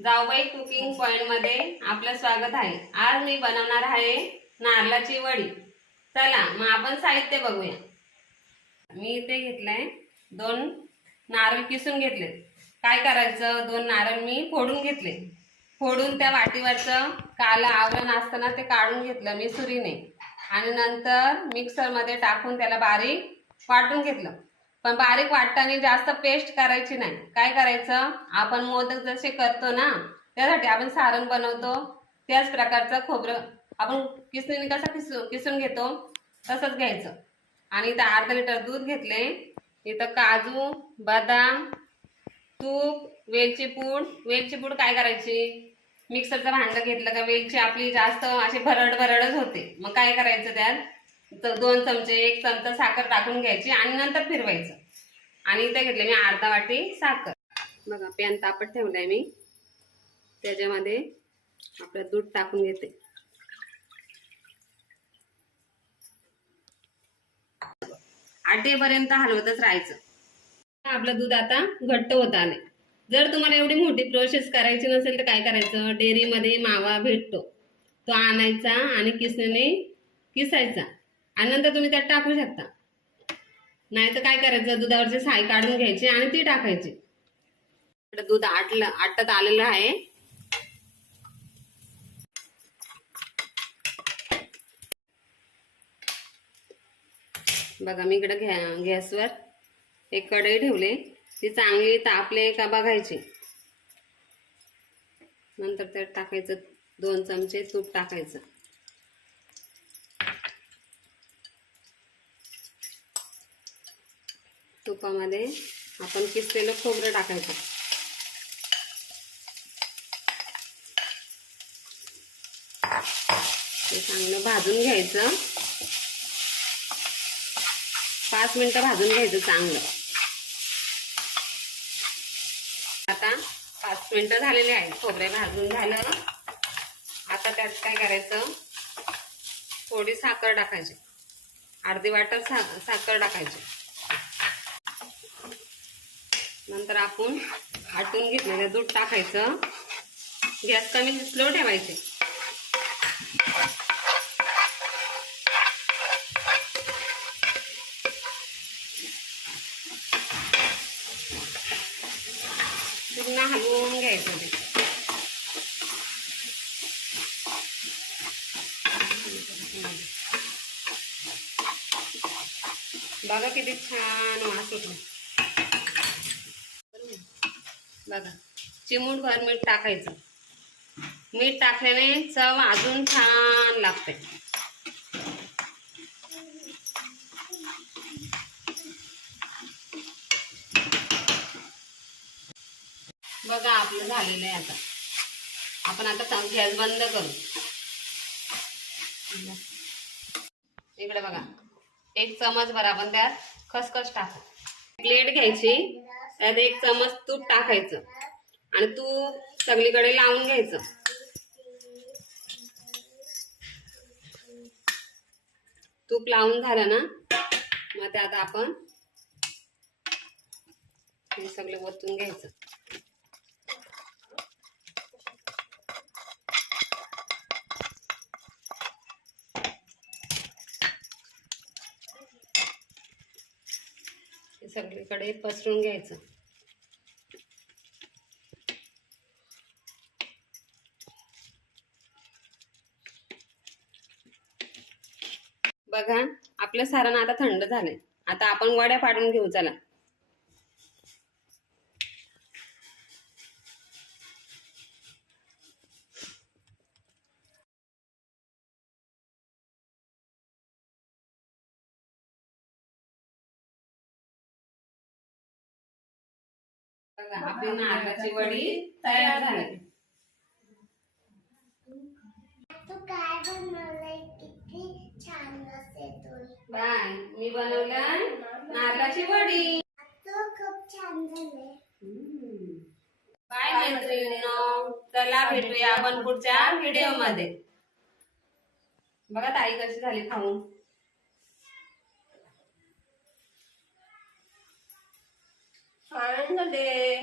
जाऊबाई cooking point मध्ये आपलं स्वागत आहे। आज मी बनवणार आहे नारळाची वडी। चला मग आपण साहित्य बघूया। मी इथे घेतलंय 2 नारळ किसून घेतले। काय करायचं, 2 नारळ मी फोडून घेतले। फोडून त्या वाटीवरचं काळं आवरण असतं ना ते काढून घेतलं मी सुरीने आणि नंतर मिक्सर मध्ये टाकून त्याला बारीक वाटून घेतलं। पण बारीक वाटताना जास्त पेस्ट करायची नाही। काय करायचं, आपण मोदक जसे करतो ना त्यासाठी आपण सारण बनवतो त्याच प्रकारचं खोबरं आपण किसणीने कसं किसून घेतो तसंच घ्यायचं। आणि इथं अर्धा लिटर दूध घेतले। इथं काजू, बदाम, तूप, वेलची पूड काय करायची, मिक्सरचं भांडं घेतलं का वेलची आपली जास्त अशी भरडच होते। मग काय करायचं, त्यात 2 चमचे 1 चमचा साखर टाकून घ्यायची आणि नंतर फिरवायचं। आणि इथे घेतले मी अर्धा वाटी साखर। बघा पॅन तापत ठेवलाय मी, त्याच्यामध्ये आपलं दूध टाकून घेते। आटेपर्यंत हलवतच राहायचं। आपलं दूध आता घट्ट होत आले। जर तुम्हाला एवढी मोठी प्रोसेस करायची नसेल तर काय करायचं, डेअरीमध्ये मावा भेटतो तो आणायचा आणि किसणीने किसायचा आणि नंतर तुम्ही त्यात टाकू शकता। नाही तर काय करायचं, दुधावरची साय काढून घ्यायची आणि ती टाकायची। दूध आटत आलेलं आहे। बघा मी इकडे गॅसवर एक कढई ठेवली, ती चांगली तापले का बघायची। नंतर त्यात टाकायचं 2 चमचे तूप टाकायचं। तुपामध्ये आपण किसलेलं खोबरं टाकायचं। ते चांगलं भाजून घ्यायचं। 5 मिनिटं भाजून घ्यायचं चांगलं। आता 5 मिनिटं झालेले आहेत, खोबरे भाजून झालं। आता त्यात काय करायचं, थोडी साखर टाकायची, अर्धी वाटी साखर टाकायची। नंतर आपण आटून घेतलेलं दूध टाकायचं। गॅस कमी स्लो ठेवायचे। पूर्ण हलवून घ्यायचं ते। बघा किती छान वास येतो। बघा चिमूटभर मीठ टाकायचं। मीठ टाकल्याने चव अजून छान लागते। बघा आपलं झालेलं आहे। आता आपण गॅस बंद करू। इकडे बघा 1 चमच भर आपण त्यात खसखस टाकू। प्लेट घ्यायची, त्यात 1 चमच तूप टाकायचं आणि तूप सगळीकडे लावून घ्यायचं। तूप लावून झालं ना मग त्यात आपण हे सगळं ओतून घ्यायचं। सगळीकडे पसरून घ्यायचं। बघा आपलं सारण आता थंड झालंय। आता आपण वड्या पाडून घेऊ। चला बघा आपली नारळाची वडी तयार झाली। तू काय बनवलंय, किती छान वाटतंय। बाय, मी बनवलं नारळाची वडी। खूप छान झाले। बाय मैत्रिणींनो, चला भेटूया आपण पुढच्या व्हिडिओ मध्ये। बघा ताई कशी झाली खाऊन। छान झाले।